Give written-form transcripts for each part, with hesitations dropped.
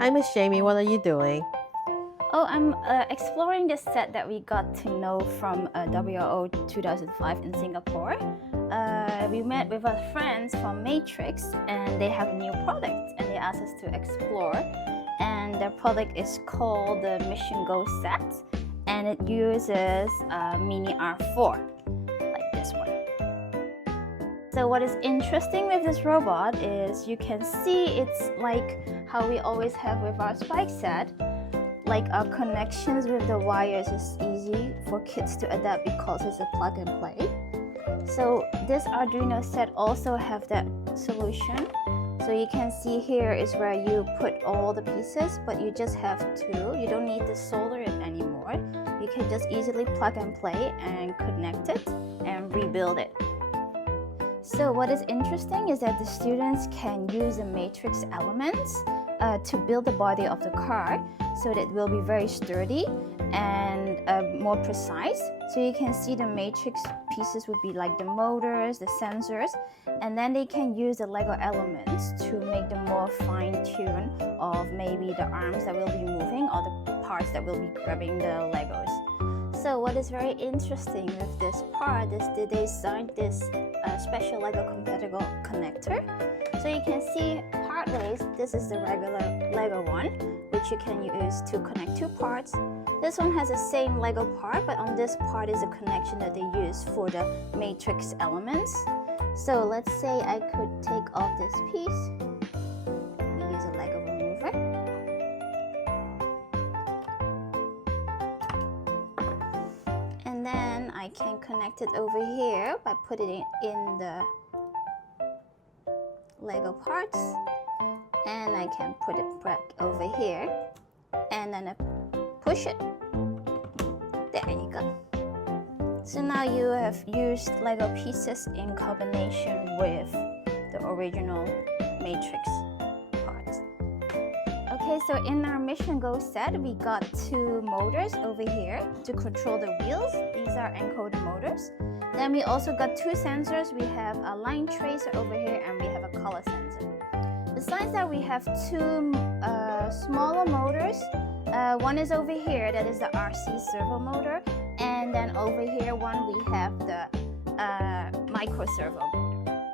Hi, Miss Jamie. What are you doing? Oh, I'm exploring this set that we got to know from WRO 2005 in Singapore. We met with our friends from Matrix and they have a new product and they asked us to explore. And their product is called the Mission Go set and it uses Mini R4, like this one. So what is interesting with this robot is you can see it's like how we always have with our Spike set. Like our connections with the wires is easy for kids to adapt because it's a plug and play. So this Arduino set also have that solution. So you can see here is where you put all the pieces, but you just have to, you don't need to solder it anymore. You can just easily plug and play and connect it and rebuild it. So what is interesting is that the students can use the matrix elements to build the body of the car so that it will be very sturdy and more precise. So you can see the matrix pieces would be like the motors, the sensors, and then they can use the Lego elements to make them more fine-tuned of maybe the arms that will be moving or the parts that will be grabbing the Legos. So what is very interesting with this part is they designed this special Lego compatible connector. So you can see partways, this is the regular Lego one, which you can use to connect two parts. This one has the same Lego part, but on this part is a connection that they use for the matrix elements. So let's say I could take off this piece. We use a Lego remover. And then I can connect it over here by putting it in the Lego parts, and I can put it back over here and then I push it. There you go. So now you have used Lego pieces in combination with the original matrix parts. Okay, so in our Mission Go set we got two motors over here to control the wheels. These are encoder motors. Then we also got two sensors. We have a line tracer over here and we have a color sensor. Besides that, we have two smaller motors. One is over here, that is the RC servo motor. And then over here one we have the micro servo motor.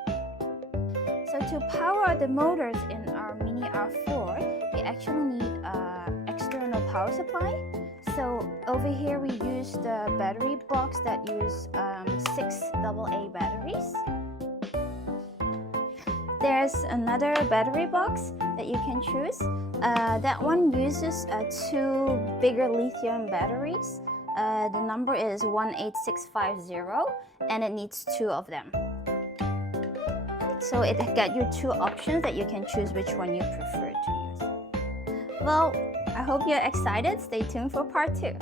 So to power the motors in our Mini R4, we actually need an external power supply. So over here we use the battery box that use 6 AA batteries. There's another battery box that you can choose. That one uses two bigger lithium batteries. The number is 18650 and it needs two of them. So it got you two options that you can choose which one you prefer to use. Well, I hope you're excited. Stay tuned for part 2.